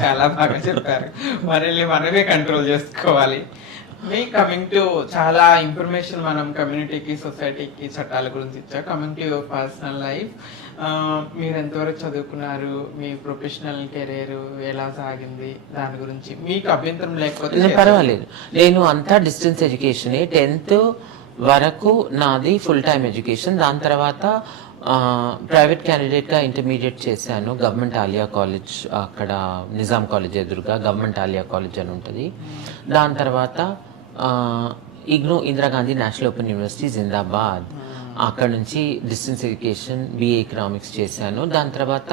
చాలా బాగా చెప్పారు. మనల్ని మనమే కంట్రోల్ చేసుకోవాలి. మీ కమింగ్ టు చాలా ఇన్ఫర్మేషన్ మనం కమ్యూనిటీకి, సొసైటీకి చట్టాల గురించి ఇచ్చా. Coming to your personal life, మీరు ఎంతవరకు చదువుకున్నారు, మీ ప్రొఫెషనల్ కెరీర్ ఎలా సాగింది, దాని గురించి మీకు అభ్యంతరం లేకపోతే పర్వాలేదు. నేను అంతా డిస్టెన్స్ ఎడ్యుకేషన్, 10th వరకు నాది ఫుల్ టైం ఎడ్యుకేషన్. దాని తర్వాత ప్రైవేట్ క్యాండిడేట్గా ఇంటర్మీడియట్ చేశాను గవర్నమెంట్ ఆలియా కాలేజ్, అక్కడ నిజాం కాలేజ్ ఎదురుగా గవర్నమెంట్ ఆలియా కాలేజ్ అని ఉంటుంది. దాని తర్వాత IGNOU Indira Gandhi national open university జిందాబాద్, అక్కడ నుంచి డిస్టెన్స్ ఎడ్యుకేషన్ BA ఎకనామిక్స్ చేశాను. దాని తర్వాత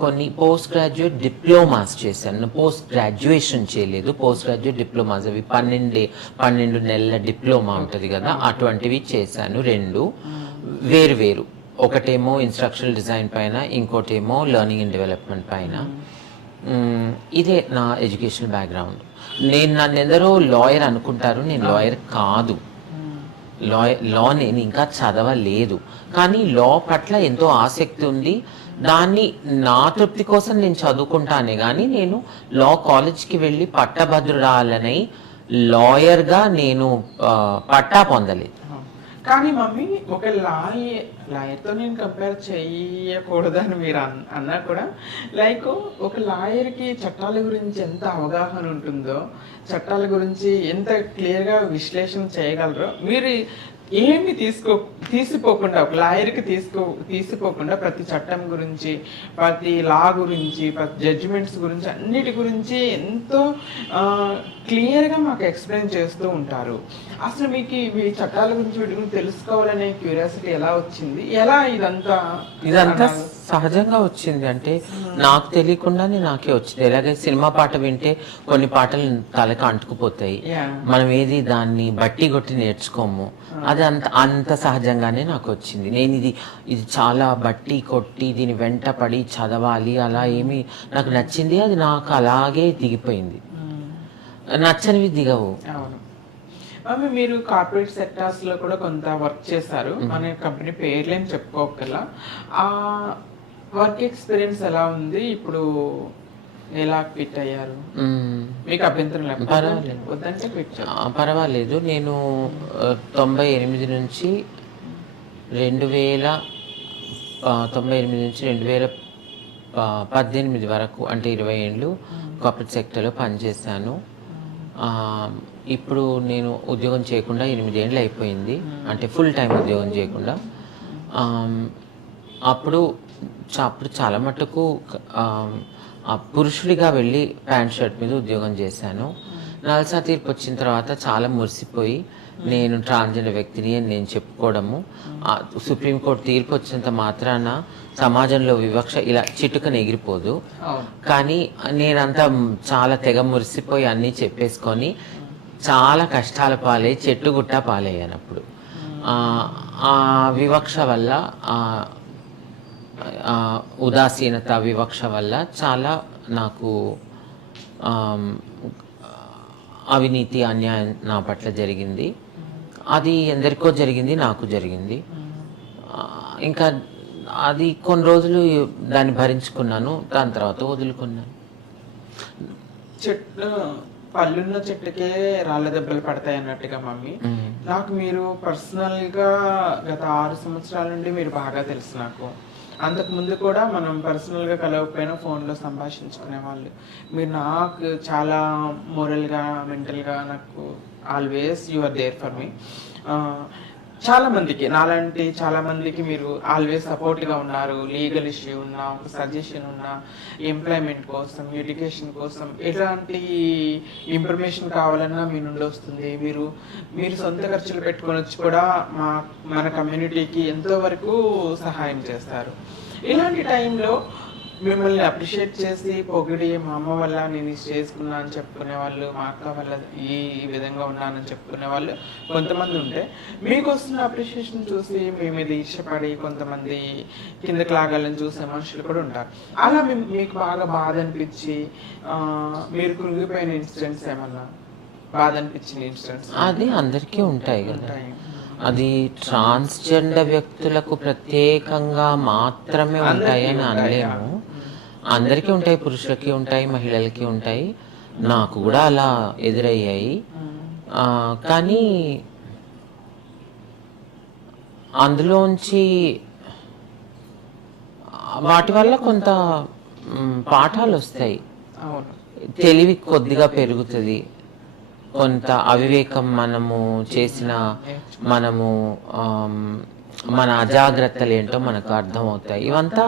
కొన్ని పోస్ట్ గ్రాడ్యుయేట్ డిప్లొమాస్ చేశాను. పోస్ట్ గ్రాడ్యుయేషన్ చేయలేదు, పోస్ట్ గ్రాడ్యుయేట్ డిప్లొమాస్, అవి 12 నెలల డిప్లొమా ఉంటుంది కదా, అటువంటివి చేశాను. 2 వేరు, ఒకటేమో ఇన్స్ట్రక్షనల్ డిజైన్ పైన, ఇంకోటేమో లెర్నింగ్ అండ్ డెవలప్మెంట్ పైన. ఇదే నా ఎడ్యుకేషన్ బ్యాక్గ్రౌండ్. నన్ను ఎందరో లాయర్ అనుకుంటారు, నేను లాయర్ కాదు. లా నేను ఇంకా చదవలేదు, కానీ లా పట్ల ఎంతో ఆసక్తి ఉంది. దాన్ని నా తృప్తి కోసం నేను చదువుకుంటానే కానీ నేను లా కాలేజ్కి వెళ్ళి పట్టభద్రురాలనై లాయర్గా నేను పట్టా పొందలేదు. కానీ మమ్మీ, ఒక లాయర్తో నేను కంపేర్ చేయకూడదని మీరు అన్నా కూడా, లైక్ ఒక లాయర్కి చట్టాల గురించి ఎంత అవగాహన ఉంటుందో, చట్టాల గురించి ఎంత క్లియర్గా విశ్లేషణ చేయగలరో, మీరు ఏమి తీసిపోకుండా, ఒక లాయర్కి తీసిపోకుండా ప్రతి చట్టం గురించి, ప్రతి లా గురించి, ప్రతి జడ్జిమెంట్స్ గురించి, అన్నిటి గురించి ఎంతో క్లియర్గా మాకు ఎక్స్ప్లెయిన్ చేస్తూ ఉంటారు. అసలు మీకు ఈ చట్టాల గురించి వీటి గురించి తెలుసుకోవాలనే క్యూరియాసిటీ ఎలా వచ్చింది? ఎలా ఇదంతా సహజంగా వచ్చింది అంటే నాకు తెలియకుండానే నాకే వచ్చింది. ఎలాగే సినిమా పాట వింటే కొన్ని పాటలు తలకి అంటుకుపోతాయి, మనం ఏది దాన్ని బట్టి కొట్టి నేర్చుకోము. అది అంత సహజంగానే నాకు వచ్చింది. నేను ఇది చాలా బట్టి కొట్టి దీని వెంట పడి చదవాలి అలా ఏమి నాకు నచ్చింది, అది నాకు అలాగే దిగిపోయింది. నచ్చనివి దిగవు. మమ్మీ, మీరు కార్పొరేట్ సెక్టార్స్ లో కూడా కొంత వర్క్ చేశారు. మన కంపెనీ పేర్లేం చెప్పుకోగల, ఆ వర్క్ ఎక్స్పీరియన్స్ ఎలా ఉంది? ఇప్పుడు ఎలా క్విట్ అయ్యారు? మీకు అభ్యంతరం పర్వాలేదు. నేను 98 నుంచి 2018 వరకు, అంటే 20 ఏళ్ళు కార్పొరేట్ సెక్టర్లో పనిచేశాను. ఇప్పుడు నేను ఉద్యోగం చేయకుండా 8 ఏళ్ళు అయిపోయింది, అంటే ఫుల్ టైం ఉద్యోగం చేయకుండా. అప్పుడు చాలా మటుకు పురుషుడిగా వెళ్ళి ప్యాంట్ షర్ట్ మీద ఉద్యోగం చేశాను. నల్సా తీర్పు వచ్చిన తర్వాత చాలా మురిసిపోయి నేను ట్రాన్స్జెండర్ వ్యక్తిని అని నేను చెప్పుకోవడము, సుప్రీంకోర్టు తీర్పు వచ్చినంత మాత్రాన సమాజంలో వివక్ష ఇలా చిటుకన ఎగిరిపోదు. కానీ నేనంతా చాలా తెగ మురిసిపోయి అన్నీ చెప్పేసుకొని చాలా కష్టాల పాలై చెట్టుగుట్ట పాలయ్యాను. అప్పుడు ఆ వివక్ష వల్ల, ఉదాసీనత వివక్ష వల్ల చాలా నాకు అవినీతి, అన్యాయం నా పట్ల జరిగింది. అది ఎందరికో జరిగింది, నాకు జరిగింది. ఇంకా అది కొన్ని రోజులు దాన్ని భరించుకున్నాను, దాని తర్వాత వదులుకున్నాను. పళ్ళున్న చెట్టుకే రాళ్ళ దెబ్బలు పడతాయి అన్నట్టుగా మమ్మీ, నాకు మీరు పర్సనల్ గా గత 6 సంవత్సరాల నుండి మీరు బాగా తెలుసు. నాకు అంతకు ముందు కూడా మనం పర్సనల్ గా కలవకపోయినా ఫోన్లో సంభాషించుకునే వాళ్ళు. మీరు నాకు చాలా మోరల్గా, మెంటల్గా నాకు always you are there for me. చాలా మందికి, నాలాంటి చాలా మందికి మీరు ఆల్వేస్ సపోర్ట్గా ఉన్నారు. లీగల్ ఇష్యూ ఉన్నా, ఒక సజెషన్ ఉన్నా, ఎంప్లాయ్మెంట్ కోసం, ఎడ్యుకేషన్ కోసం, ఎలాంటి ఇన్ఫర్మేషన్ కావాలన్నా మీ నుండి వస్తుంది. మీరు సొంత ఖర్చులు పెట్టుకొని వచ్చి కూడా మన కమ్యూనిటీకి ఎంతో వరకు సహాయం చేస్తారు. ఇలాంటి టైంలో మిమ్మల్ని అప్రిషియేట్ చేసి పొగిడి, మా అమ్మ వల్ల నేను ఇది చేసుకున్నా అని చెప్పుకునే వాళ్ళు, మా అక్క వల్ల ఈ విధంగా ఉన్నానని చెప్పుకునే వాళ్ళు కొంతమంది ఉంటే, మీకు వస్తున్న అప్రిషియేషన్ చూసి మీ మీద ఇష్టపడి కొంతమంది కిందకి లాగాలని చూసే మనుషులు కూడా ఉంటారు. అలా మీకు బాగా బాధ అనిపించి మీరు కృంగిపోయిన ఇన్సిడెంట్స్, ఏమన్నా బాధ అనిపించిన ఇన్సిడెంట్స్? అది అందరికీ ఉంటాయి కదా. అది ట్రాన్స్జెండర్ వ్యక్తులకు ప్రత్యేకంగా మాత్రమే ఉంటాయని అనలేము. అందరికీ ఉంటాయి, పురుషులకి ఉంటాయి, మహిళలకి ఉంటాయి, నాకు కూడా అలా ఎదురయ్యాయి. కానీ అందులోంచి వాటి వల్ల కొంత పాఠాలు వస్తాయి, అవును. తెలివి కొద్దిగా పెరుగుతుంది, కొంత అవివేకం మన అజాగ్రత్తలు ఏంటో మనకు అర్థమవుతాయి. ఇవంతా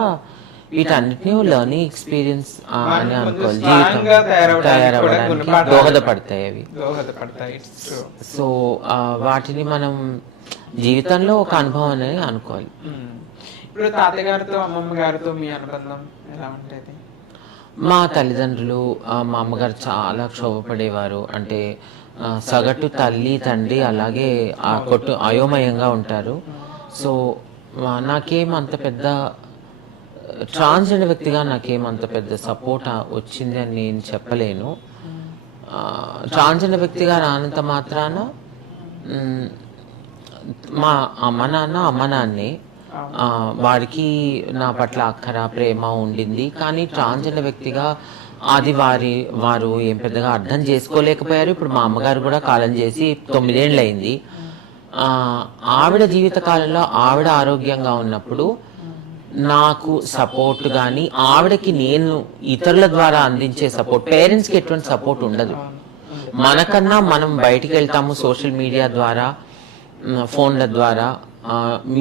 వీటన్నిటినీ లెర్నింగ్ ఎక్స్పీరియన్స్ అని అనుకోవాలి, జీవితం తయారవడానికి దోహదపడతాయి అవి. సో వాటిని మనం జీవితంలో ఒక అనుభవం అనేది అనుకోవాలి. ఇప్పుడు తాతగారితో అమ్మమ్మ గారితో మీ అనుబంధం ఎలా ఉండేది? మా తల్లిదండ్రులు, మా అమ్మగారు చాలా క్షోభపడేవారు. అంటే సగటు తల్లి తండ్రి అలాగే అయోమయంగా ఉంటారు. సో నాకేం అంత పెద్ద ట్రాన్స్జెండర్ వ్యక్తిగా నాకేం అంత పెద్ద సపోర్ట్ వచ్చింది అని నేను చెప్పలేను. ట్రాన్స్జెండర్ వ్యక్తిగా రానంత మాత్రాన మా అమ్మ నాన్నే వారికి నా పట్ల అక్కర ప్రేమ ఉండింది. కానీ ట్రాన్స్జెండర్ వ్యక్తిగా అది వారు ఏం పెద్దగా అర్థం చేసుకోలేకపోయారు. ఇప్పుడు మా అమ్మగారు కూడా కాలం చేసి 9 ఏళ్ళు అయింది. ఆవిడ జీవిత కాలంలో ఆవిడ ఆరోగ్యంగా ఉన్నప్పుడు నాకు సపోర్ట్ కానీ, ఆవిడకి నేను ఇతరుల ద్వారా అందించే సపోర్ట్, పేరెంట్స్కి ఎటువంటి సపోర్ట్ ఉండదు. మనకన్నా మనం బయటికి వెళ్తాము సోషల్ మీడియా ద్వారా, ఫోన్ల ద్వారా,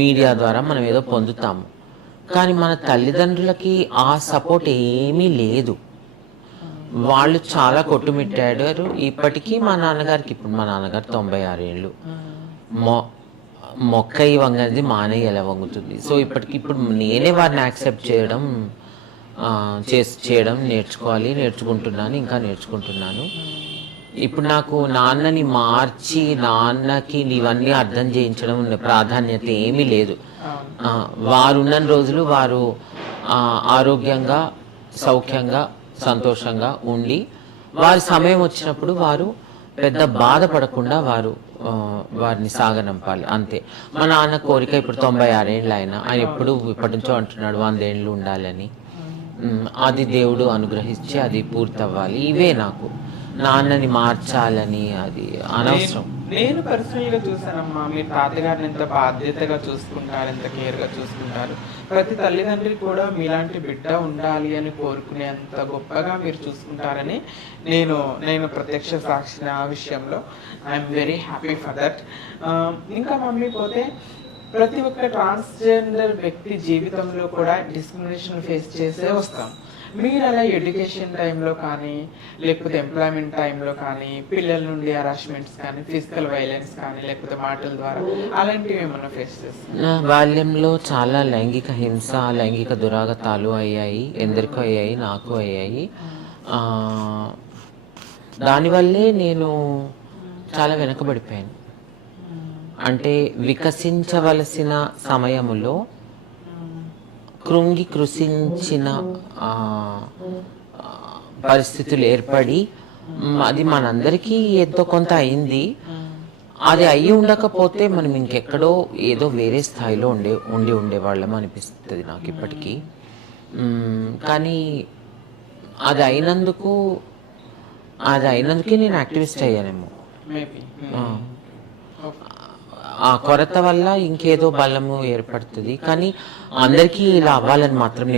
మీడియా ద్వారా మనం ఏదో పొందుతాము. కానీ మన తల్లిదండ్రులకి ఆ సపోర్ట్ ఏమీ లేదు. వాళ్ళు చాలా కొట్టుమిట్టాడారు. ఇప్పటికీ మా నాన్నగారికి, ఇప్పుడు మా నాన్నగారు 96 ఏళ్ళు, మొక్క వంగది మానయ్య ఎలా వంగుతుంది. సో ఇప్పుడు నేనే వారిని యాక్సెప్ట్ చేయడం నేర్చుకుంటున్నాను, ఇంకా నేర్చుకుంటున్నాను. ఇప్పుడు నాకు నాన్నని మార్చి నాన్నకి ఇవన్నీ అర్థం చేయించడం ప్రాధాన్యత ఏమీ లేదు. వారున్న రోజులు వారు ఆరోగ్యంగా, సౌఖ్యంగా, సంతోషంగా ఉండి, వారి సమయం వచ్చినప్పుడు వారు పెద్ద బాధపడకుండా వారిని సాగనంపాలి, అంతే. మా నాన్న కోరిక ఇప్పుడు 96 ఏళ్ళు ఆయన ఇప్పటి నుంచో అంటున్నాడు 100 ఏళ్ళు ఉండాలని. అది దేవుడు అనుగ్రహించి అది పూర్తవ్వాలి. ఇవే నాకు నాన్నని మార్చాలని అది అనవసరం. నేను పర్సనల్ గా చూసానమ్మా, మీరు తాతగారిని ఎంత బాధ్యతగా చూసుకుంటారు, ఎంత కేర్ గా చూసుకుంటారు. ప్రతి తల్లిదండ్రులు కూడా మీలాంటి బిడ్డ ఉండాలి అని కోరుకునేంత గొప్పగా మీరు చూసుకుంటారని నేను ప్రత్యక్ష సాక్షి ఆ విషయంలో. I'm very happy for that. ఇంకా మమ్మీ పోతే ప్రతి ఒక్క ట్రాన్స్జెండర్ వ్యక్తి జీవితంలో కూడా డిస్క్రిమినేషన్ ఫేస్ చేసే వస్తాం. మీరు అలా ఎడ్యుకేషన్ టైంలో కానీ, లేకపోతే ఎంప్లాయ్మెంట్ టైంలో కానీ, పిల్లల నుండి హరాస్మెంట్స్ కానీ, ఫిజికల్ వైలెన్స్ కానీ, లేకపోతే మాటల ద్వారా అలాంటివి ఏమైనా ఫేస్ చేస్తారు? బాల్యంలో చాలా లైంగిక హింస, లైంగిక దురాగతాలు అయ్యాయి. ఎందరికో అయ్యాయి, నాకు అయ్యాయి. దానివల్లే నేను చాలా వెనకబడిపోయాను. అంటే వికసించవలసిన సమయములో కృషించిన పరిస్థితులు ఏర్పడి, అది మనందరికీ ఎంతో కొంత అయింది. అది అయ్యి ఉండకపోతే మనం ఇంకెక్కడో ఏదో వేరే స్థాయిలో ఉండేవాళ్ళం అనిపిస్తుంది నాకు ఇప్పటికీ. కానీ అది అయినందుకే నేను యాక్టివిస్ట్ అయ్యానేమో. ఆ కొరత వల్ల ఇంకేదో బలము ఏర్పడుతుంది. కానీ అందరికీ ఇలా అవ్వాలని మాత్రం